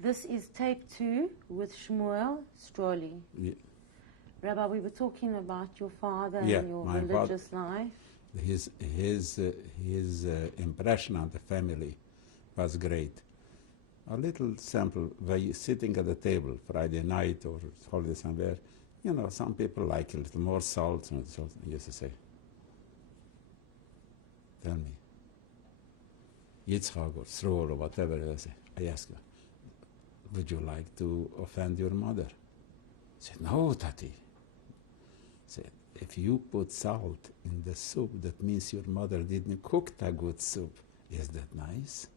This is tape 2 with Shmuel Stroli. Yeah. Rabbi, we were talking about your father Yeah, and your my religious life. His impression on the family was great. A little sample, where you sitting at the table Friday night or holiday somewhere, you know, some people like a little more salt, and so I used to say, tell me, Yitzchak or Strol or whatever, I ask her, would you like to offend your mother? I said, no, Tati. I said, if you put salt in the soup, that means your mother didn't cook that good soup. Is that nice?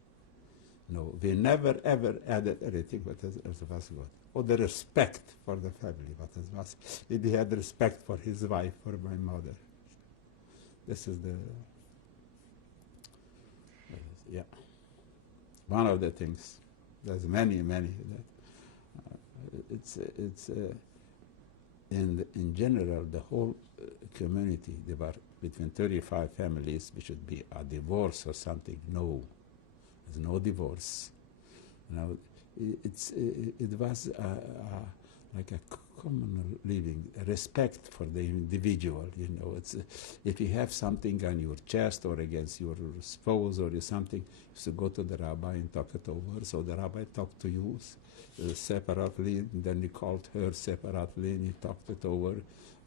No, we never ever added anything but as was good. Or the respect for the family, but as was. He had respect for his wife, for my mother. This is the, yeah, one of the things. There's many. In general, the whole community, there were between 35 families, which should be a divorce or something. No, there's no divorce. Now, it was like a communal living, a respect for the individual. You know, it's if you have something on your chest or against your spouse or something, you should go to the rabbi and talk it over. So the rabbi talked to you separately, and then he called her separately, and he talked it over.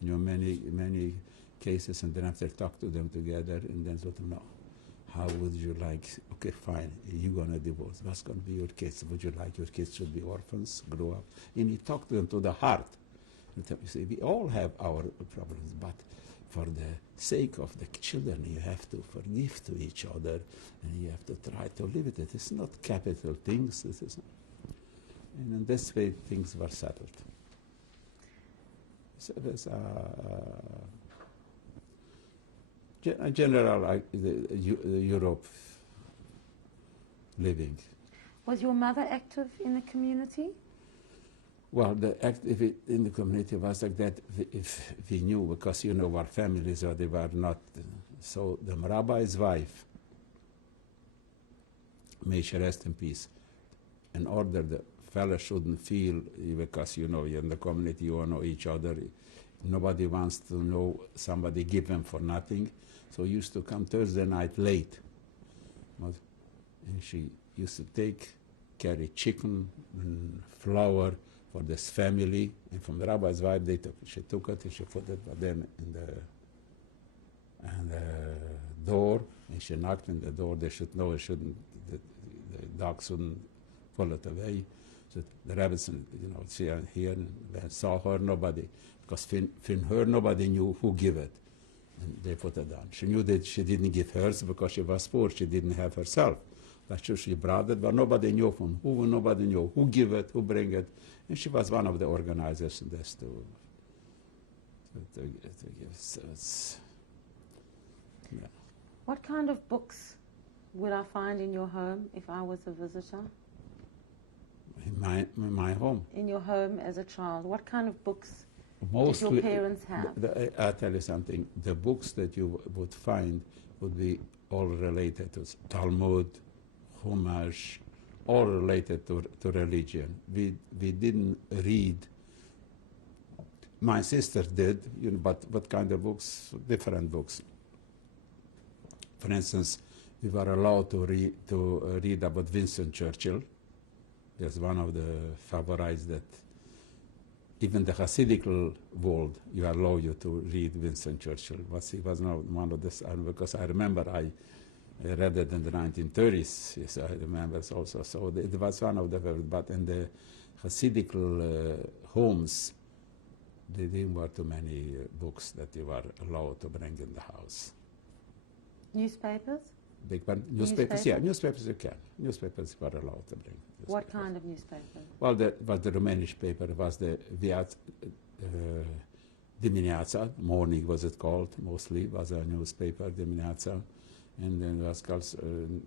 You know, many cases, and then after talk to them together, and then sort of know. How would you like, okay, fine, you're going to divorce. What's going to be your kids? Would you like your kids should be orphans, grow up? And you talk to them to the heart. You see, we all have our problems, but for the sake of the children, you have to forgive to each other, and you have to try to live with it. It's not capital things. And in this way, things were settled. So there's in general, Europe living. Was your mother active in the community? Well, the activity in the community was like that if we knew, because you know our families, or they were not. So the rabbi's wife, may she rest in peace, in order the fellow shouldn't feel, because you know, you're in the community, you all know each other, nobody wants to know somebody given for nothing. So used to come Thursday night late. And she used to carry chicken and flour for this family. And from the rabbi's wife, she took it and she put it then in the door. And she knocked on the door. They should know it shouldn't, the dog shouldn't pull it away. So the rabbis, you know, see here, and saw her, nobody. Because Finn her, nobody knew who gave it. And they put it down. She knew that she didn't give hers because she was poor. She didn't have herself. That's true, she brought it, but nobody knew from who, nobody knew who give it, who bring it. And she was one of the organizers in this to give. So yeah. What kind of books would I find in your home if I was a visitor? In my home. In your home as a child, what kind of books Mostly, did your parents have? I'll tell you something. The books that you would find would be all related to Talmud, Chumash, all related to religion. We didn't read. My sister did, you know, but what kind of books? Different books. For instance, we were allowed to read about Winston Churchill. There's one of the favorites that even the Hasidic world, you allow you to read Winston Churchill. But he was not one of this, because I remember I read it in the 1930s, yes, I remember also. So it was one of the, but in the Hasidic homes, there didn't were too many books that you were allowed to bring in the house. Newspapers? Big one. Newspapers, yeah, newspapers you can. Newspapers were allowed to bring. What kind of newspaper? Well, that was the Romanish paper. It was the Dimineața, morning was it called, mostly, was a newspaper, Dimineața. And then was called, and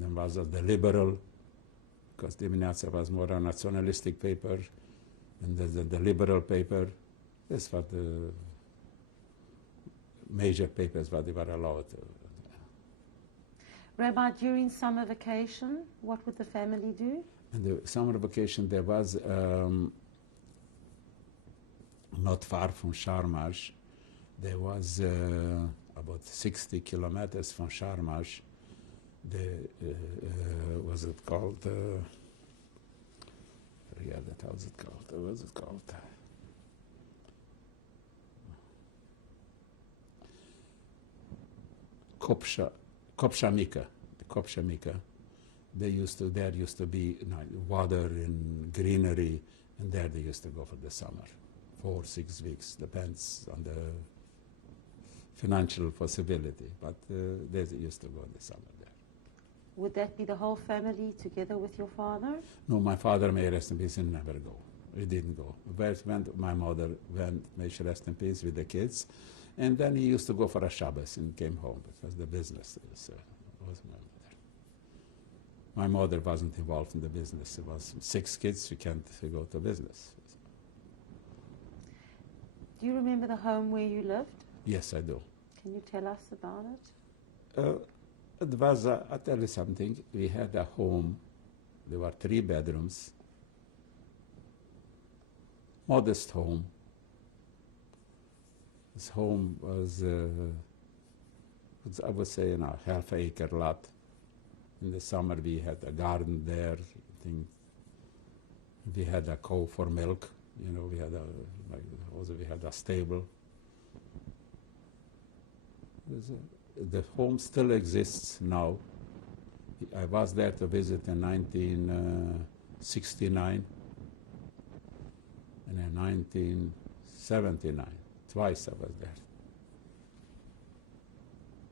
then was the Liberal, because Dimineața was more a nationalistic paper, and the Liberal paper. This was the major papers that they were allowed to. Rabbi, during summer vacation, what would the family do? In the summer vacation, there was not far from Sharm there was about 60 kilometers from Sharm was it called? Forget that. How's it called? What was it called? Kopshamika. There used to be water and greenery, and there they used to go for the summer, 4 or 6 weeks, depends on the financial possibility. But they used to go in the summer there. Would that be the whole family together with your father? No, my father, may rest in peace, and never go. He didn't go. My mother went, may she rest in peace, with the kids, and then he used to go for a Shabbos and came home because the business was there. My mother wasn't involved in the business. It was 6 kids, we can't go to business. Do you remember the home where you lived? Yes, I do. Can you tell us about it? It was, I'll tell you something, we had a home, there were 3 bedrooms, modest home. This home was, I would say, half-acre lot. In the summer we had a garden there. I think we had a cow for milk. We had we had a stable. The home still exists now. I was there to visit in 1969 and in 1979. Twice I was there.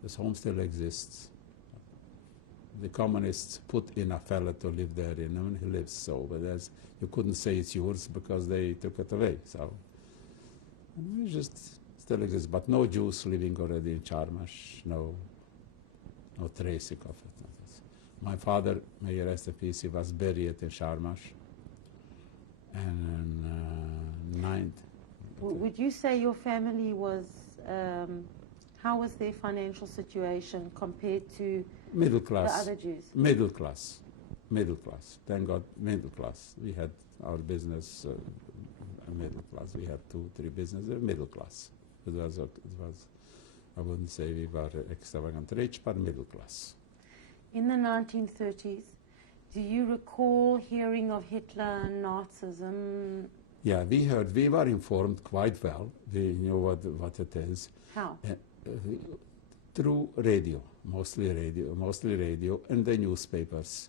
This home still exists. The communists put in a fellow to live there, and he lives but you couldn't say it's yours because they took it away. So it just still exists, but no Jews living already in Sharm, no tracing of it. My father, may he rest in peace, he was buried in Sharm, and would you say your family was, how was their financial situation compared to middle class, the other Jews? Middle class. Thank God, middle class. We had our business, middle class. We had 2, 3 businesses, middle class. It was, I wouldn't say we were extravagant rich, but middle class. In the 1930s, do you recall hearing of Hitler and Nazism? Yeah, we were informed quite well. We knew what it is. How? Through radio, mostly radio, and the newspapers.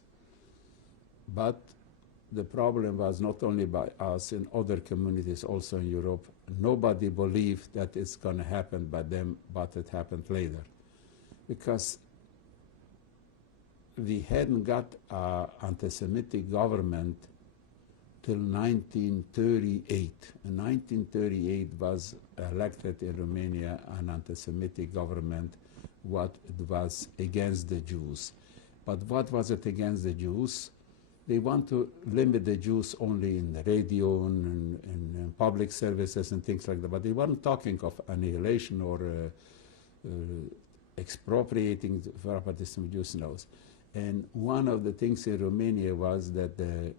But the problem was not only by us, in other communities also in Europe, nobody believed that it's going to happen by them, but it happened later. Because we hadn't got an anti-Semitic government till 1938. In 1938 was elected in Romania an anti-Semitic government, what it was against the Jews. But what was it against the Jews? They want to limit the Jews only in the radio and in public services and things like that. But they weren't talking of annihilation or expropriating properties from Jews. And one of the things in Romania was that the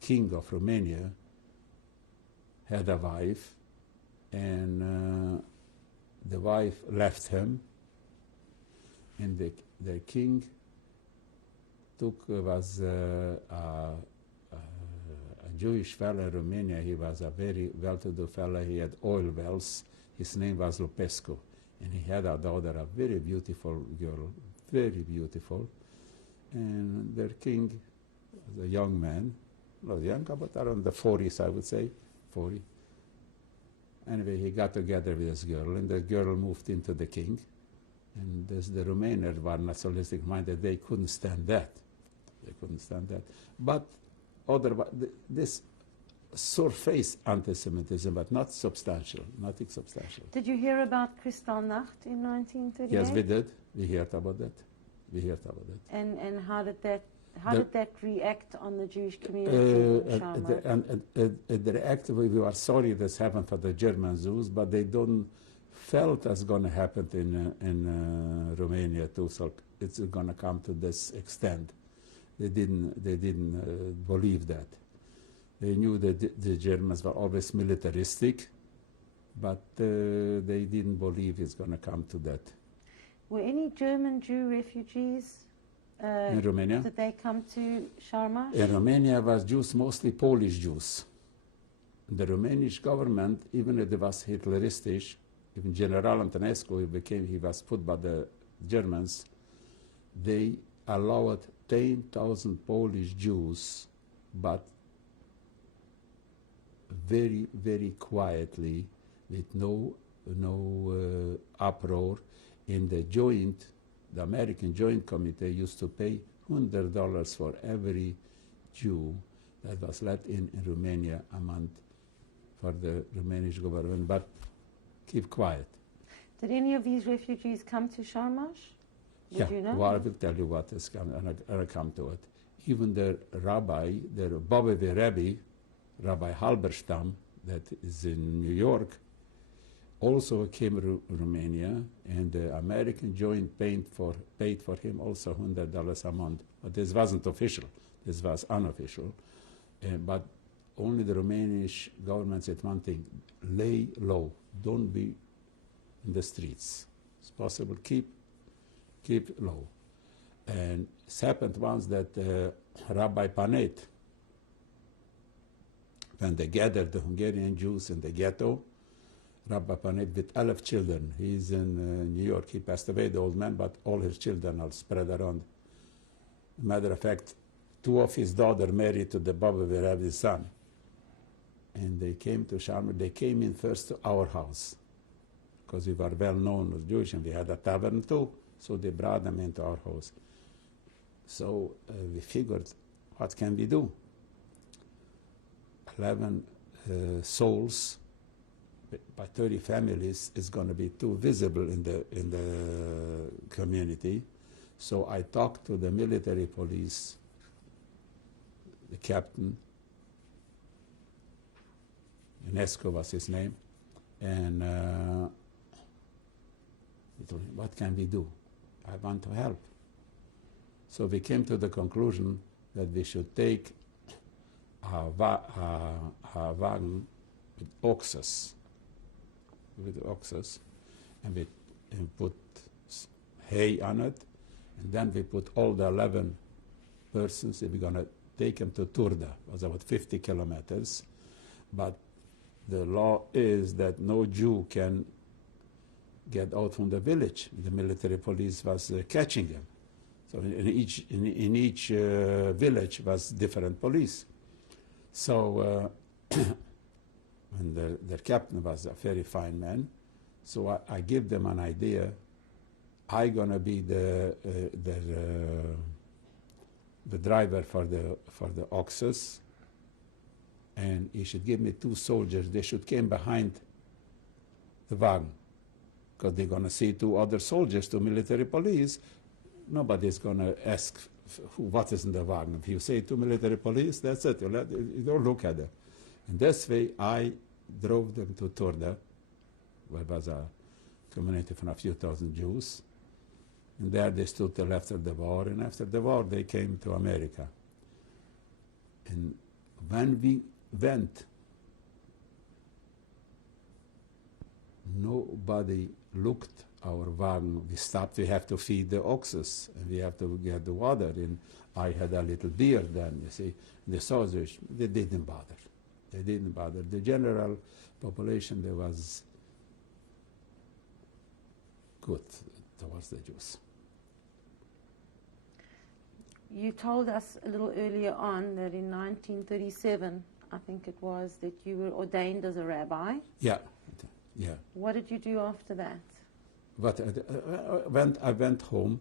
king of Romania had a wife, and the wife left him, and the king was a Jewish fellow in Romania. He was a very well-to-do fellow. He had oil wells. His name was Lupescu, and he had a daughter, a very beautiful girl, very beautiful. And their king was a young man, not young, but around the 40s, I would say, 40. Anyway, he got together with this girl, and the girl moved into the king. And the Romanians were nationalistic minded. They couldn't stand that. But this surface anti-Semitism, but not substantial, nothing substantial. Did you hear about Kristallnacht in 1938? Yes, we did. We heard about that. And how did that react on the Jewish community in Sharm? The react, we were sorry this happened for the German Jews, but they don't felt as going to happen in Romania too. So it's going to come to this extent. They didn't believe that. They knew that the Germans were always militaristic, but they didn't believe it's going to come to that. Were any German Jew refugees? In Romania? Did they come to Sharmash? In Romania was Jews, mostly Polish Jews. The Romanian government, even if it was Hitleristic, even General Antonescu, he was put by the Germans, they allowed 10,000 Polish Jews, but very, very quietly, with no uproar. In the American Joint Committee used to pay $100 for every Jew that was let in Romania a month for the Romanian government, but keep quiet. Did any of these refugees come to Sharmash? Yeah, You know? well, I will tell you what is coming, and I'll come to it. Even the rabbi, the Bobovi Rebbe, Rabbi Halberstam, that is in New York, also came to Romania, and the American Joint paid for him also $100 a month. But this wasn't official. This was unofficial. But only the Romanian government said one thing: lay low, don't be in the streets. It's possible, keep low. And it happened once that Rabbi Panet, when they gathered the Hungarian Jews in the ghetto, Rabbi Panet with 11 children. He's in New York. He passed away, the old man, but all his children are spread around. Matter of fact, 2 of his daughters married to the Bobovi Rebbe's son. And they came to Sharm. They came in first to our house, because we were well known as Jewish, and we had a tavern too. So they brought them into our house. So we figured, what can we do? 11 souls by 30 families is going to be too visible in the community. So I talked to the military police, the captain, UNESCO was his name, and he told me, what can we do? I want to help. So we came to the conclusion that we should take a wagon with oxes, and we put hay on it, and then we put all the 11 persons, and we're going to take them to Turda. It was about 50 kilometers, but the law is that no Jew can get out from the village. The military police was catching them. So in each village was different police. So and their captain was a very fine man. So I give them an idea. I'm gonna be the driver for the oxes, and he should give me 2 soldiers. They should come behind the wagon, because they're gonna see 2 other soldiers, 2 military police. Nobody's gonna ask what is in the wagon. If you say 2 military police, that's it. You don't look at them. And this way, I drove them to Turda, where was a community of a few thousand Jews. And there they stood till after the war. And after the war, they came to America. And when we went, nobody looked our wagon. We stopped. We have to feed the oxes, and we have to get the water. And I had a little beer then, you see. The soldiers, they didn't bother. They didn't bother. The general population, there was good towards the Jews. You told us a little earlier on that in 1937, I think it was, that you were ordained as a rabbi. Yeah. What did you do after that? But I went home.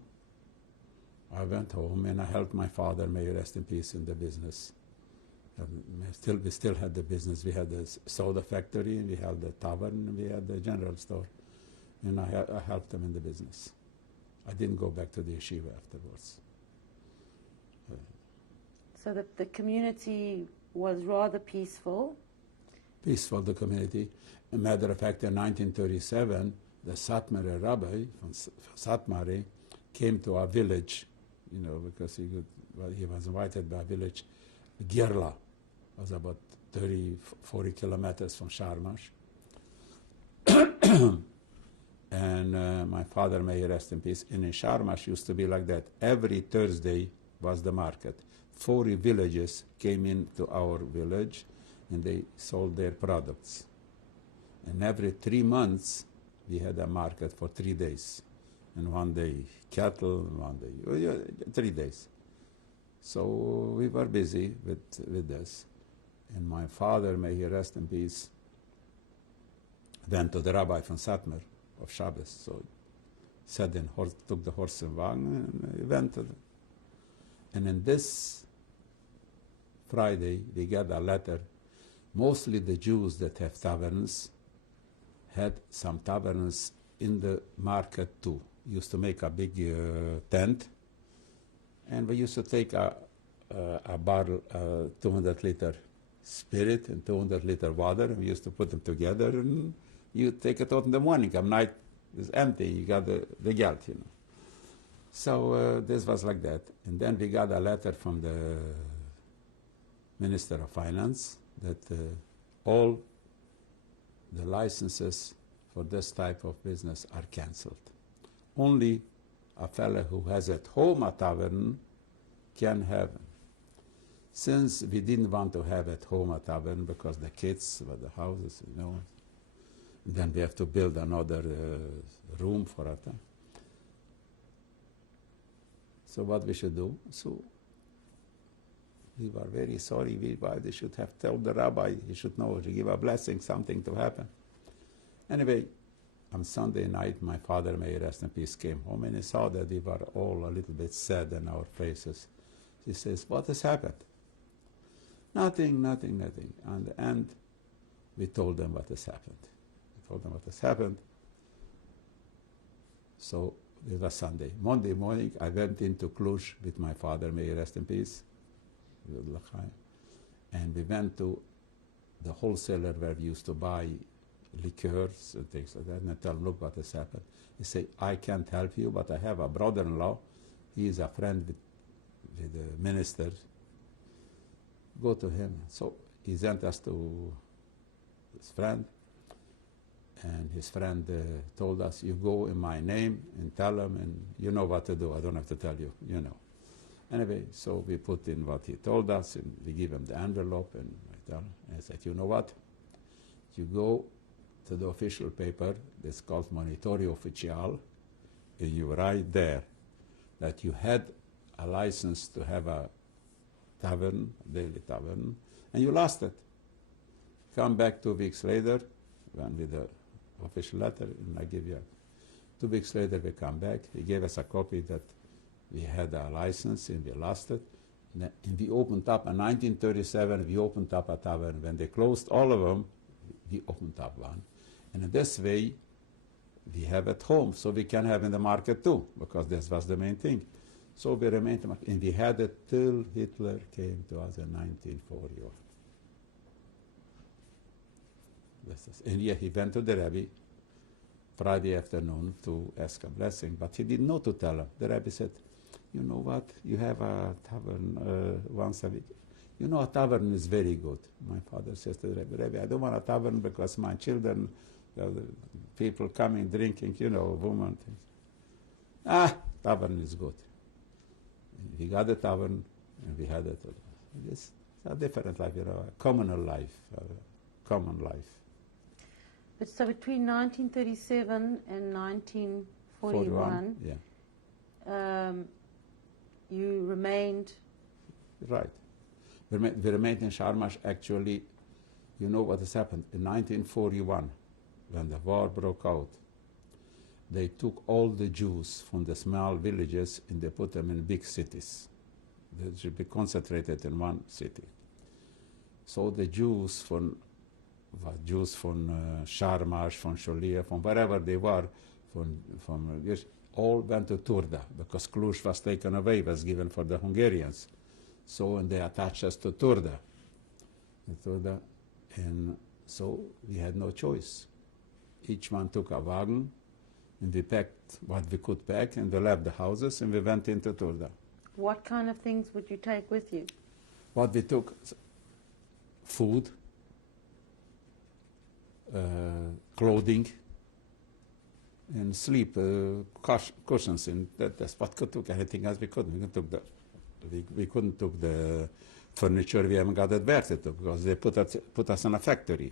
And I helped my father, may he rest in peace, in the business. We still had the business. We had the soda factory, and we had the tavern, and we had the general store. And I helped them in the business. I didn't go back to the yeshiva afterwards. So that the community was rather peaceful. Peaceful, the community. As a matter of fact, in 1937, the Satmar rabbi from Satmari came to our village, because he was invited by a village, Gerla, was about 30, 40 kilometers from Sharmash. And my father, may he rest in peace, and in Sharmash used to be like that. Every Thursday was the market. 40 villages came into our village and they sold their products. And every 3 months we had a market for 3 days. And one day cattle, one day, 3 days. So we were busy with this. And my father, may he rest in peace, went to the rabbi from Satmar of Shabbos. So sat in horse, took the horse and wagon, and went to the, and in this Friday we got a letter. Mostly the Jews that have taverns had some taverns in the market too. Used to make a big tent, and we used to take a bottle, 200-liter spirit and 200-liter water, and we used to put them together, and you take it out in the morning. At night it's empty. You got the geld, So this was like that. And then we got a letter from the Minister of Finance that all the licenses for this type of business are cancelled. Only a fellow who has at home a tavern can have. Since we didn't want to have at home a tavern because the kids were the houses, then we have to build another room for it. So what we should do? So we were very sorry. They should have told the rabbi. He should know to give a blessing, something to happen. Anyway, on Sunday night, my father, may he rest in peace, came home and he saw that we were all a little bit sad in our faces. He says, "What has happened?" Nothing. And we told them what has happened. So it was Sunday. Monday morning, I went into Cluj with my father, may he rest in peace, and we went to the wholesaler where we used to buy liqueurs and things like that, and I tell him, "Look what has happened." He said, "I can't help you, but I have a brother-in-law. He is a friend with the minister. Go to him." So he sent us to his friend, and his friend told us, "You go in my name and tell him, and you know what to do. I don't have to tell you, Anyway, so we put in what he told us, and we give him the envelope, and I tell him, and I said, "You know what? You go to the official paper that's called Monitorio Oficial, and you write there that you had a license to have a tavern, daily tavern, and you lost it. Come back 2 weeks later, when with the official letter, and I give you 2 weeks later we come back. He gave us a copy that we had a license and we lost it. And we opened up, in 1937, we opened up a tavern. When they closed all of them, we opened up one. And in this way, we have at home, so we can have in the market too, because this was the main thing. So we remained, and we had it till Hitler came to us in 1941. And yeah, he went to the Rebbe Friday afternoon to ask a blessing, but he didn't know to tell him. The Rebbe said, "You know what, you have a tavern once a week. A tavern is very good." My father says to the Rebbe, "I don't want a tavern because my children, people coming, drinking, women, things. Tavern is good." We got a tavern, and we had it. It's a different life, a communal life, common life. But so between 1937 and 1941, you remained... Right. We remained in Sharmash. Actually, you know what has happened? In 1941, when the war broke out, they took all the Jews from the small villages and they put them in big cities. They should be concentrated in one city. So the Jews from Sharmash, from Sholia, from wherever they were, from all went to Turda, because Cluj was taken away, was given for the Hungarians. So and they attached us to Turda. And so we had no choice. Each one took a wagon, And we packed what we could pack, and we left the houses, and we went into Turda. What kind of things would you take with you? What we took, food, clothing, and sleep, cushions, and that's what we took. Anything else we couldn't. We couldn't took the furniture. We haven't got it back to because they put us in a factory.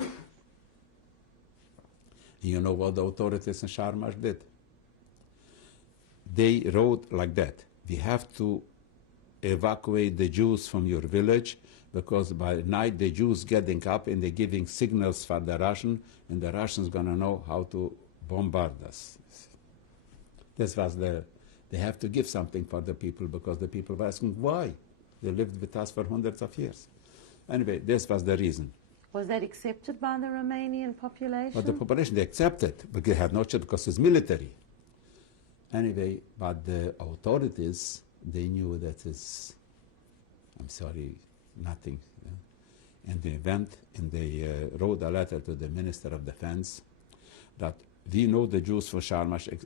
You know what the authorities in Sharm el-Sheikh did? They wrote like that: we have to evacuate the Jews from your village, because by night the Jews getting up and they're giving signals for the Russian, and the Russians gonna know how to bombard us. This was they have to give something for the people, because the people were asking why. They lived with us for hundreds of years. Anyway, this was the reason. Was that accepted by the Romanian population? But the population, they accepted, but they had no choice because it's military. Anyway, but the authorities, they knew that it's, I'm sorry, nothing. And they went and they wrote a letter to the Minister of Defense that we know the Jews for Sharm el-Sheikh.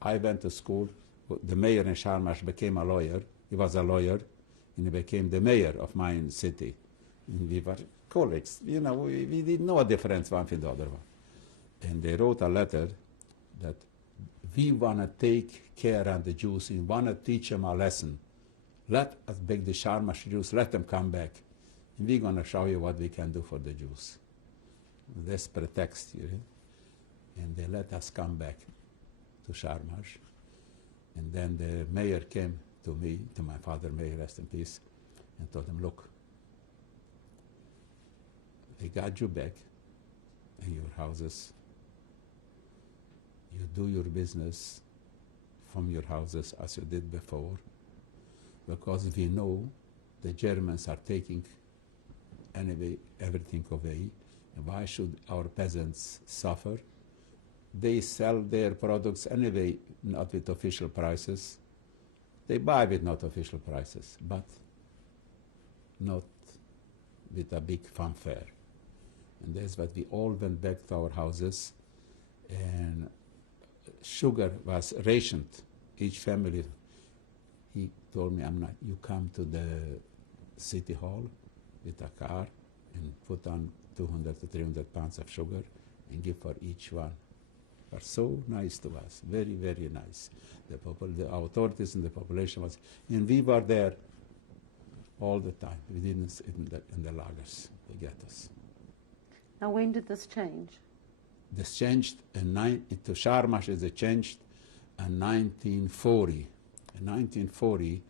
I went to school. The mayor in Sharm el-Sheikh became a lawyer. He was a lawyer, and he became the mayor of my city. And we were colleagues. You know, we didn't know a difference one from the other one. And they wrote a letter that we want to take care of the Jews and want to teach them a lesson. Let us beg the Sharm el-Sheikh Jews, let them come back. And we're going to show you what we can do for the Jews. This pretext here. And they let us come back to Sharm el-Sheikh. And then the mayor came to me, to my father, may he rest in peace, and told him, look, they got you back in your houses. You do your business from your houses as you did before, because we know the Germans are taking anyway everything away. And why should our peasants suffer? They sell their products anyway, not with official prices. They buy with not official prices, but not with a big fanfare. And that's what we all went back to our houses, and sugar was rationed. Each family, he told me, you come to the city hall with a car and put on 200 to 300 pounds of sugar and give for each one. They were so nice to us, very, very nice. The authorities and the population was, and we were there all the time. We didn't sit in the lagers. They get us. Now, when did this change? This changed to Sharm el-Sheikh. It changed in 1940. In 1940,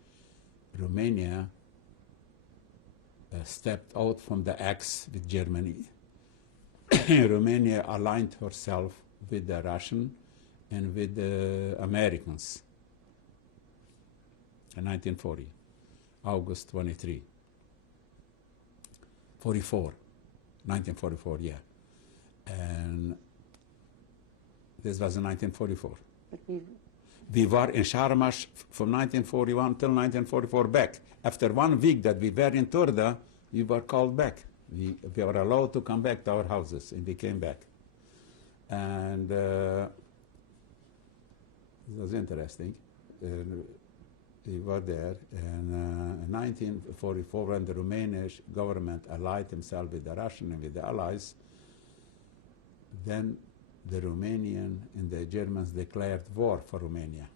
Romania stepped out from the axe with Germany. Romania aligned herself with the Russian and with the Americans in 1940, August 23. 1944, yeah. And this was in 1944. We were in Sharm el-Sheikh from 1941 till 1944 back. After 1 week that we were in Turda, we were called back. We were allowed to come back to our houses, and we came back. And it was interesting. We were there, and in 1944, when the Romanian government allied himself with the Russian and with the Allies, then the Romanian and the Germans declared war for Romania.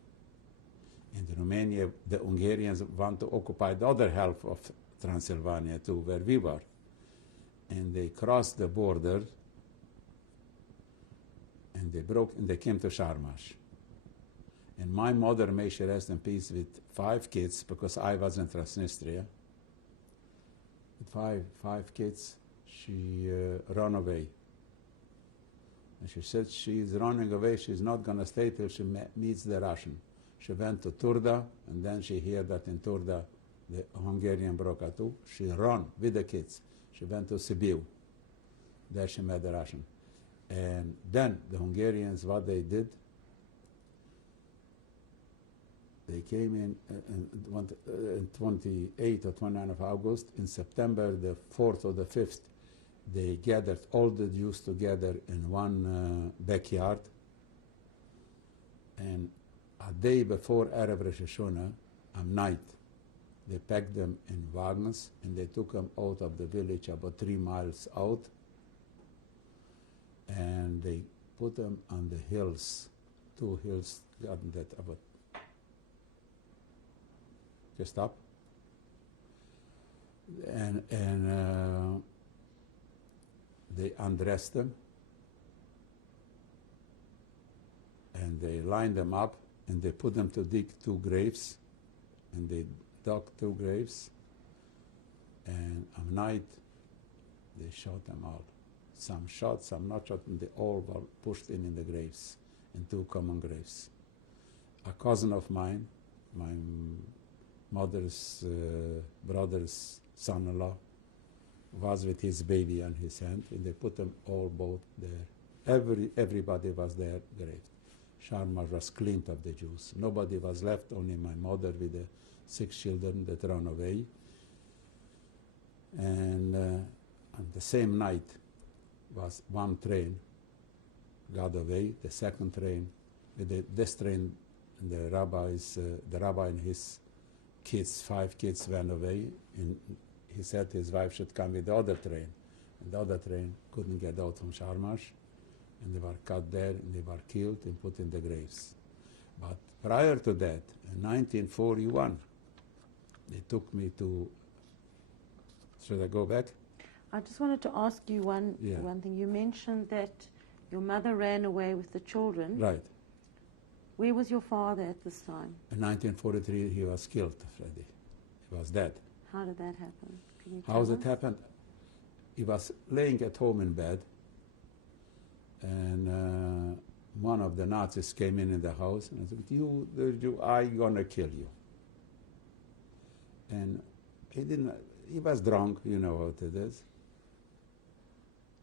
In Romania, the Hungarians want to occupy the other half of Transylvania too, where we were. And they crossed the border, and they came to Sharm el-Sheikh. And my mother, may she rest in peace, with 5 kids, because I was in Transnistria. With five kids, she ran away. And she said she's running away, she's not going to stay till she meets the Russian. She went to Turda, and then she heard that in Turda the Hungarian broke out too. She ran with the kids. She went to Sibiu. There she met the Russian. And then the Hungarians, what they did, they came in 28 or 29 of August. In September the 4th or the 5th, they gathered all the Jews together in one backyard, And a day before Erev Rosh Hashanah, at night, they packed them in wagons and they took them out of the village about 3 miles out, and they put them on the hills, 2 hills, that about. Just stop. And they undressed them, and they lined them up, and they put them to dig 2 graves, and they dug 2 graves, and at night they shot them all. Some shot, some not shot, and they all were pushed in the graves, in 2 common graves. A cousin of mine, my mother's brother's son-in-law, was with his baby on his hand, and they put them all both there. Everybody was there, grave. Sharmar was cleaned of the Jews. Nobody was left, only my mother with the 6 children that ran away. And on the same night was 1 train got away, the 2nd train, this train, the rabbi and his kids, 5 kids went away, and he said his wife should come with the other train. And the other train couldn't get out from Sharmash, and they were cut there, and they were killed and put in the graves. But prior to that, in 1941, they took me to, should I go back? I just wanted to ask you one thing. You mentioned that your mother ran away with the children. Right. Where was your father at this time? In 1943, he was killed, Freddie. He was dead. How did that happen? Can you How tell it us? happened? He was laying at home in bed, and one of the Nazis came in the house and said, I'm gonna kill you. And he was drunk, you know what it is.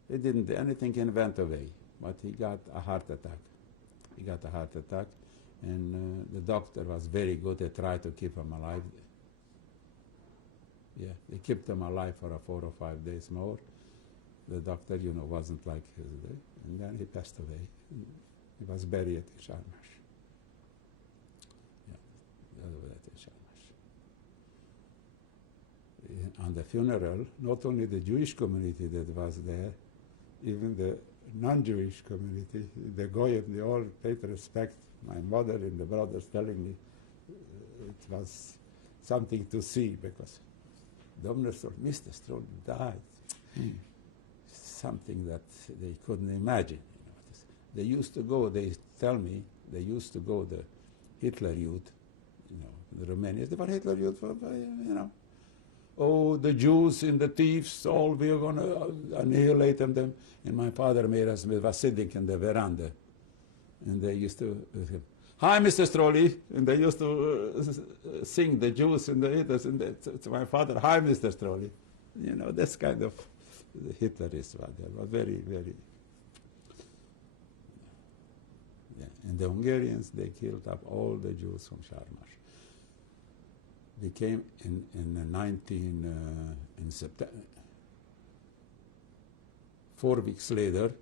He didn't do anything and went away, but he got a heart attack. He got a heart attack, and the doctor was very good. They tried to keep him alive. Yeah, they kept him alive for 4 or 5 days more. The doctor, wasn't like his day, and then he passed away. He was buried in Sharmash. Yeah, in Sharmash. On the funeral, not only the Jewish community that was there, even the non-Jewish community, the Goyim, they all paid respect. My mother and the brothers telling me it was something to see, because Mr. Stroli died. Something that they couldn't imagine. They used to go, they tell me, they used to go the Hitler Youth, the Romanians, they were Hitler Youth, oh, the Jews and the thieves, all we are going to annihilate them. And my father made us, we were sitting in the veranda, and they used to, hi, Mr. Stroli, and they used to sing the Jews and the Hitlers, and to my father, hi, Mr. Stroli. This kind of Hitlerists were there, were very, very. Yeah. And the Hungarians, they killed up all the Jews from Sharmash. They came in September. 4 weeks later,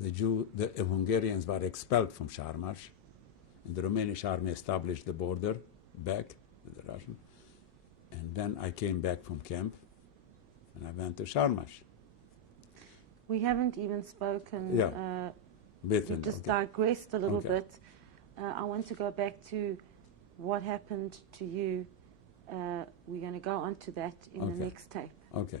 the Hungarians were expelled from Sharmash, and the Romanian army established the border back with the Russian. And then I came back from camp, and I went to Sharmash. We haven't even spoken. Yeah. You just digressed a little bit. I want to go back to what happened to you. We're going to go on to that in the next tape. Okay.